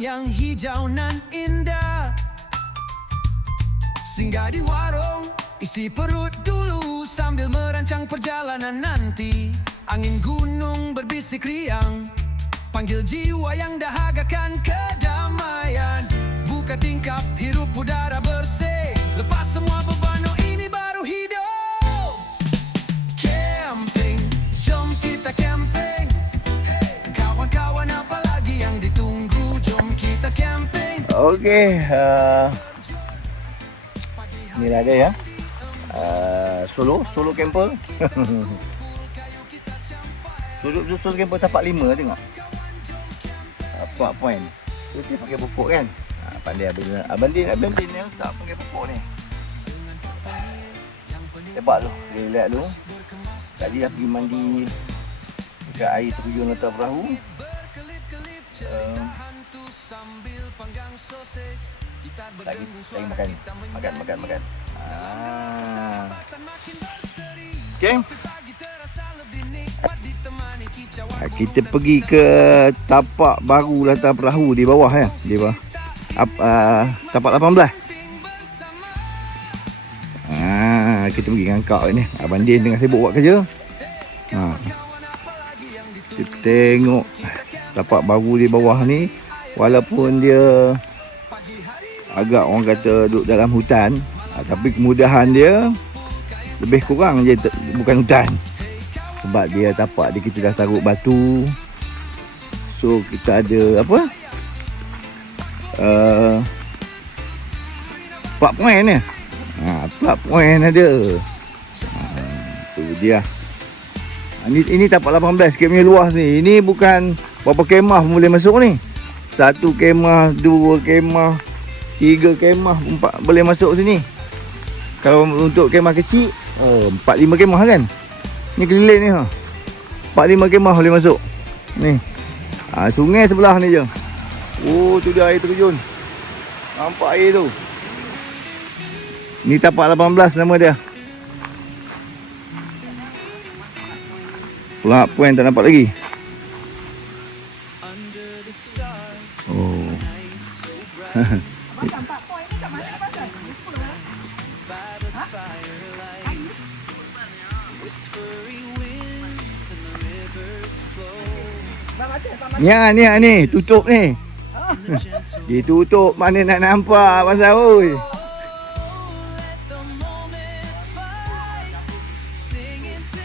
yang hijau nan indah. Singgah di warung, isi perut dulu sambil merancang perjalanan nanti. Angin gunung berbisik riang, panggil jiwa yang dahagakan kedamaian. Buka tingkap, hirup udara bersih, lepas semua beban, oh ini baru hidup. Camping, jom kita camping. Kawan-kawan apalagi yang ditunggu, jom kita camping. Okey, inilah dia ya. Solo camper. Solo camper tapak 5 tengok. 4 point. Dia pakai pupuk kan. Pandai Abang Din ni tak pakai pupuk ni. Lepas tu, relax dulu. Tadi dah pergi mandi dekat air terjun atas perahu. Lagi makan. Okay. Kita pergi ke tapak baru atas perahu di bawah ya. Di bawah. Tapak 18. Kita pergi ngangkak ni. Abang Din tengah sibuk buat kerja. Kita tengok tapak baru di bawah ni. Walaupun dia agak orang kata duduk dalam hutan, tapi kemudahan dia lebih kurang je bukan hutan. Sebab dia tapak dia, kita dah taruh batu. So kita ada apa? 4 point ni. 4 point ada. Tu dia. Ini tapak 18 sikit punya luas ni. Ini bukan berapa kemah pun boleh masuk ni. 1 kemah, 2 kemah, 3 kemah, 4 boleh masuk sini. Kalau untuk kemah kecil 4-5 kemah kan. Ni keliling ni 4-5 kemah boleh masuk. Ni sungai sebelah ni je. Oh tu dia air terjun. Nampak air tu. Ni tapak 18 nama dia. Pula point tak nampak lagi. Oh. Nampak point ni kat mana pasal? Ni tutup ni. Ditutup mana nak nampak pasal oi.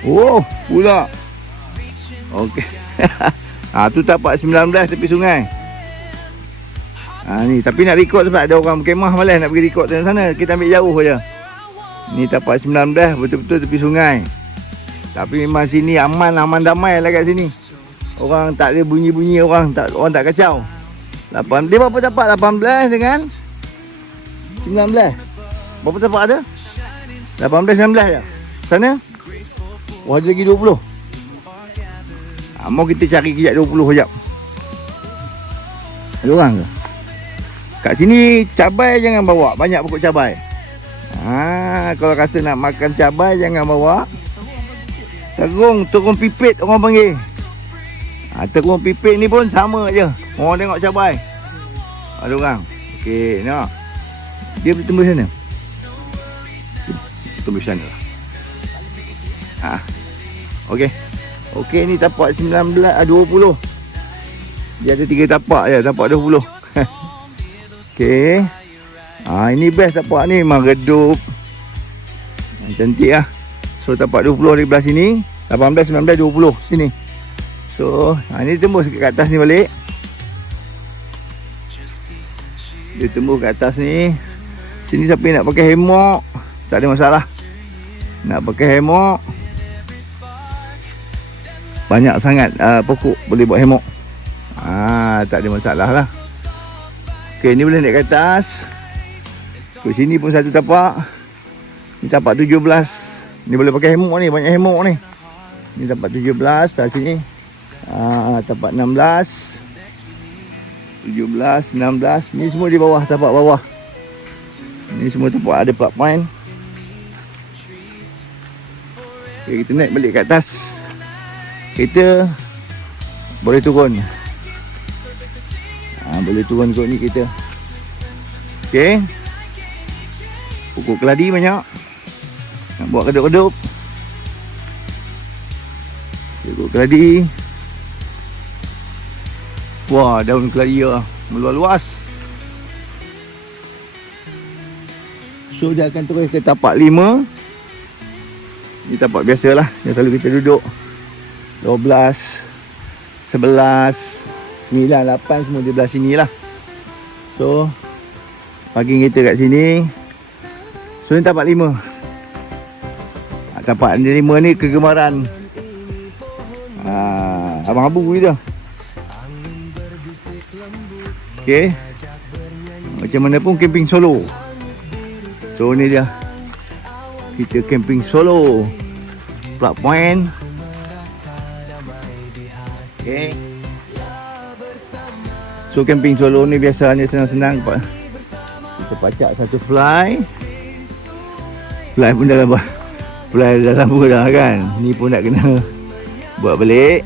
Oh, pula. Okey. Tu tapak 19 tepi sungai. Ni tapi nak rekod sebab ada orang berkemah malas nak pergi rekod dari sana. Kita ambil jauh je. Ni tapak 19 betul-betul tepi sungai. Tapi memang sini aman damai lah kat sini. Orang tak ada bunyi-bunyi, orang tak kacau. Dia berapa tapak? 18 dengan 19. Berapa tapak ada? 18 19 je. Sana? Wah, ada lagi 20. Mau kita cari kejap 20 kejap. Ada orang ke? Kat sini cabai jangan bawa, banyak pokok cabai. Kalau rasa nak makan cabai jangan bawa. Terung pipit orang panggil. Terung pipit ni pun sama je. Orang tengok cabai. Ada orang. Okey, tengok. Dia boleh tembus sana. Tembus sana. Okey. Okey, ni tapak 19 20. Dia ada 3 tapak je, tapak 20. Okey. Ini best tapak ni, memang redup. Cantik lah. So tapak 20 dari belah sini, 18, 19, 20 sini. So ni tembus kat atas ni balik. Dia tembus kat atas ni. Sini siapa nak pakai hemok, tak ada masalah. Nak pakai hemok, banyak sangat pokok boleh buat hemok. Tak ada masalah lah. Okey, ni boleh naik ke atas. Ke sini pun satu tapak. Ni tapak 17. Ni boleh pakai hemok ni, banyak hemok ni. Ni tapak 17 kat sini. Tapak 16. 17, 16. Ni semua di bawah, tapak bawah. Ni semua tapak ada plug point. Okey, kita naik balik kat atas. Kita boleh turun. Boleh turun kot ni kita. Okey. Pokok keladi banyak. Nak buat redup-redup. Pokok keladi. Wah, daun keladi lah meluas-luas. So dia akan terus ke tapak 5. Ni tapak biasalah yang selalu kita duduk. 12, 11, 9, 8 semua di belah sini lah. So parking kita kat sini. So ni tapak 5. Tapak 5 ni kegemaran Abang Abu ni dah. Okay. Macam mana pun camping solo. So ni dia. Kita camping solo. Plug point. Okay. So camping solo ni biasanya senang-senang. Kita pacak satu fly. Fly pun dah lama. Fly dah lama dah kan. Ni pun nak kena buat balik.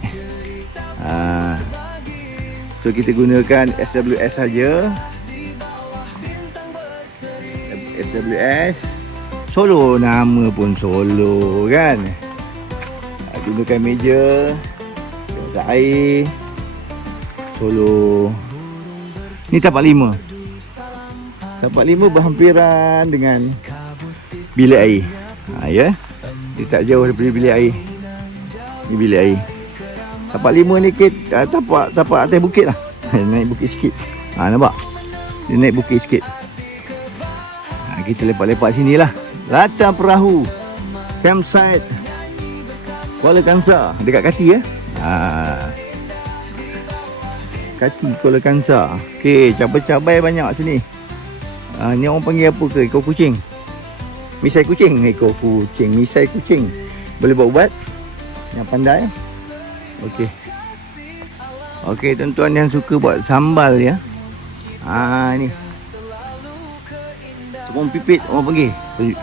So kita gunakan SWS saja. SWS solo, nama pun solo kan. Gunakan meja, gunakan air. Solo. Ni tapak 5. Tapak 5 berhampiran dengan bilik air. Ya. Dia tak jauh daripada bilik air. Ni bilik air. Tapak 5 ni tapak atas bukit lah. Naik bukit sikit. Nampak? Dia naik bukit sikit. Kita lepak-lepak sini lah. Latar Perahu Campsite Kuala Kangsar. Dekat Kati ya. Kati Kuala Kangsar. Okey, cabai-cabai banyak sini. Ni orang panggil apa ke? Ekor kucing. Misai kucing. Ekor kucing. Misai kucing. Boleh buat ubat. Yang pandai. Okey. Okey, tuan-tuan yang suka buat sambal ya. Ni. Terung pipit orang panggil.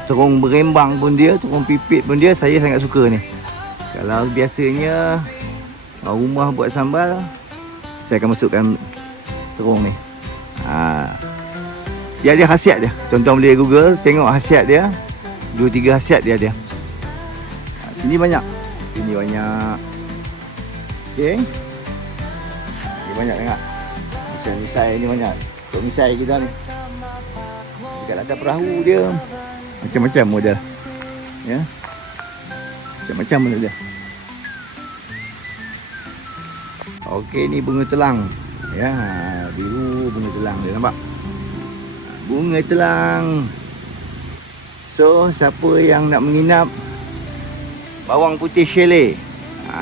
Terung berembang pun dia, terung pipit pun dia. Saya sangat suka ni. Kalau biasanya rumah buat sambal, saya akan masukkan terung ni. Dia ada khasiat dia. Tuan-tuan boleh Google, tengok khasiat dia. 2-3 khasiat dia ada. Sini banyak. Sini banyak. Okey. Ni banyak tengok. Macam misai ni banyak. Untuk misai kita ni. Dekat latar perahu dia macam-macam model. Ya. Macam-macam model dia. Okey, ni bunga telang. Ya, biru bunga telang dia nampak. Bunga telang. So, siapa yang nak menginap Bawang Putih Chalet.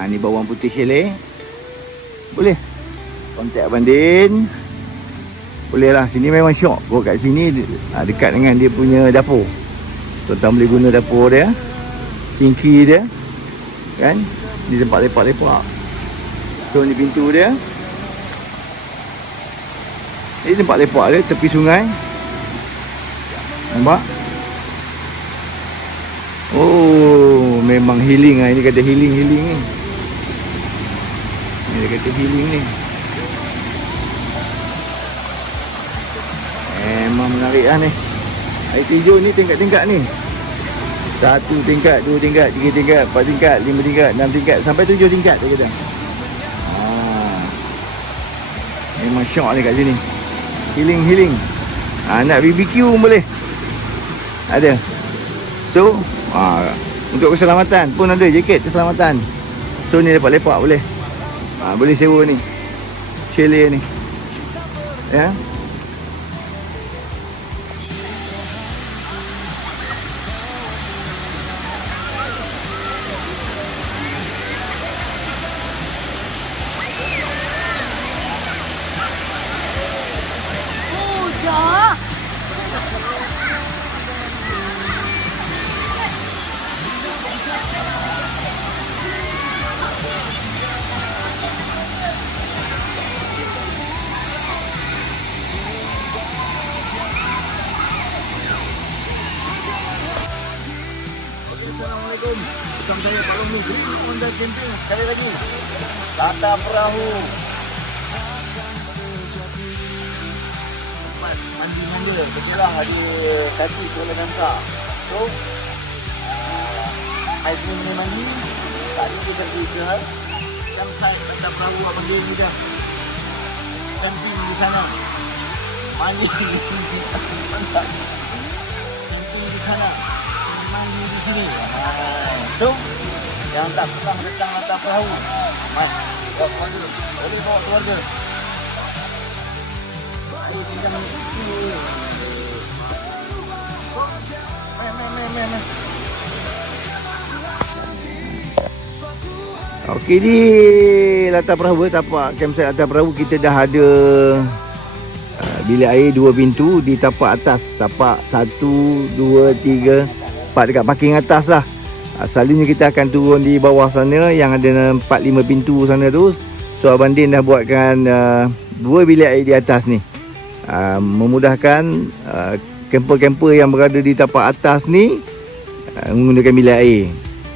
Ni Bawang Putih Chalet. Boleh kontak Abang Din. Boleh lah, sini memang syok. Gua kat sini dekat dengan dia punya dapur. Tuan-tuan boleh guna dapur dia, sinki dia, kan? Di tempat lepak-lepak. So ni pintu dia. Ini tempat lepak dia, tepi sungai. Nampak? Oh, memang healing lah. Ini kata healing ni. Ini dia kata healing ni. Memang menarik lah ni. Air hijau ni tingkat-tingkat ni. 1 tingkat, 2 tingkat, 3 tingkat, 4 tingkat, 5 tingkat, 6 tingkat, sampai 7 tingkat dia kata. Memang syok ni kat sini. Healing. Nak BBQ pun boleh. Ada. So, untuk keselamatan pun ada jaket keselamatan. So ni lepak-lepak boleh. Boleh sewa ni. Chalet ni. Ya. Assalamualaikum. Bersama saya Pak Long Green Honda Camping. Sekali lagi, Latar Perahu mandi-mandi kecil lah di kaki Kuala Kangsar. So air mandi tadi kita pergi ke campsite kata perahu abang dia ni dah camping di sana, mandi camping di sana, mandi di sini. So yang tak pernah datang atas perahu, mat bawa keluarga, boleh bawa keluarga. Okey, di latar perahu, tapak campsite atas perahu kita dah ada bilik air 2 pintu di tapak atas. Tapak 1, 2, 3, 4 dekat parking atas lah. Selalunya kita akan turun di bawah sana yang ada 4-5 pintu sana tu. So Abang Din dah buatkan 2 bilik air di atas ni. Memudahkan camper-camper yang berada di tapak atas ni menggunakan bilik air.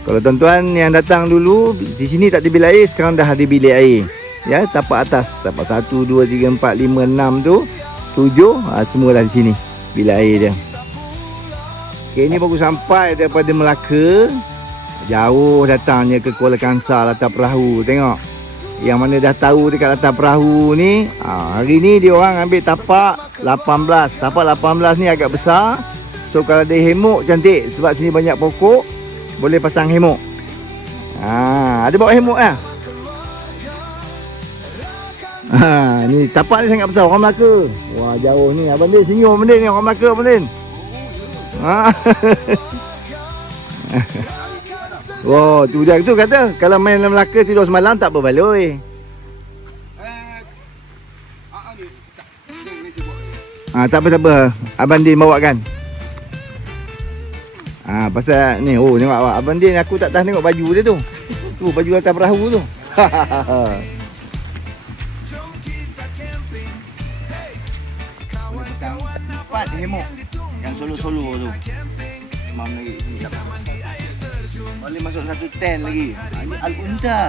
Kalau tuan-tuan yang datang dulu di sini tak ada bilik air, sekarang dah ada bilik air. Ya, tapak atas, tapak 1, 2, 3, 4, 5, 6 tu, 7, semua dah di sini bilik air dia. Okey, ni baru sampai daripada Melaka. Jauh datangnya ke Kuala Kangsar latar perahu. Tengok. Yang mana dah tahu dekat latar perahu ni, hari ni dia orang ambil tapak 18. Tapak 18 ni agak besar. So kalau ada hemok cantik sebab sini banyak pokok, boleh pasang hemok. Ada bawa hemok lah. Ni tapak ni sangat besar, orang Melaka. Wah, jauh ni. Abang Din senyum, Abang Din ni orang Melaka, Abang Din. Wow, tu dah tu kata kalau main dalam Melaka tidur semalam tak berbaloi. Tak apa. Abang Din bawa kan. Pasal ni, tengok Abang Din, aku tak tahan tengok baju dia tu. Tu baju atas perahu tu. Empat hemok yang solo-solo tu. Mam lagi ni tak apa. Boleh masuk satu tent lagi. Ini Al-Unta.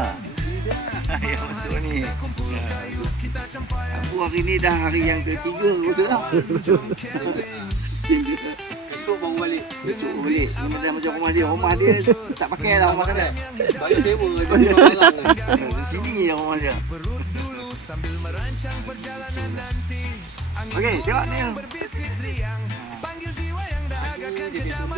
Yang masuk ni. Aku hari ni dah hari yang ketiga betul tak? Esok baru balik. Macam rumah dia tak pakai lah rumah sana. Bayar sewa je barang. Sini yang rumah dia. Okey, tengok ni. Jadi tunggu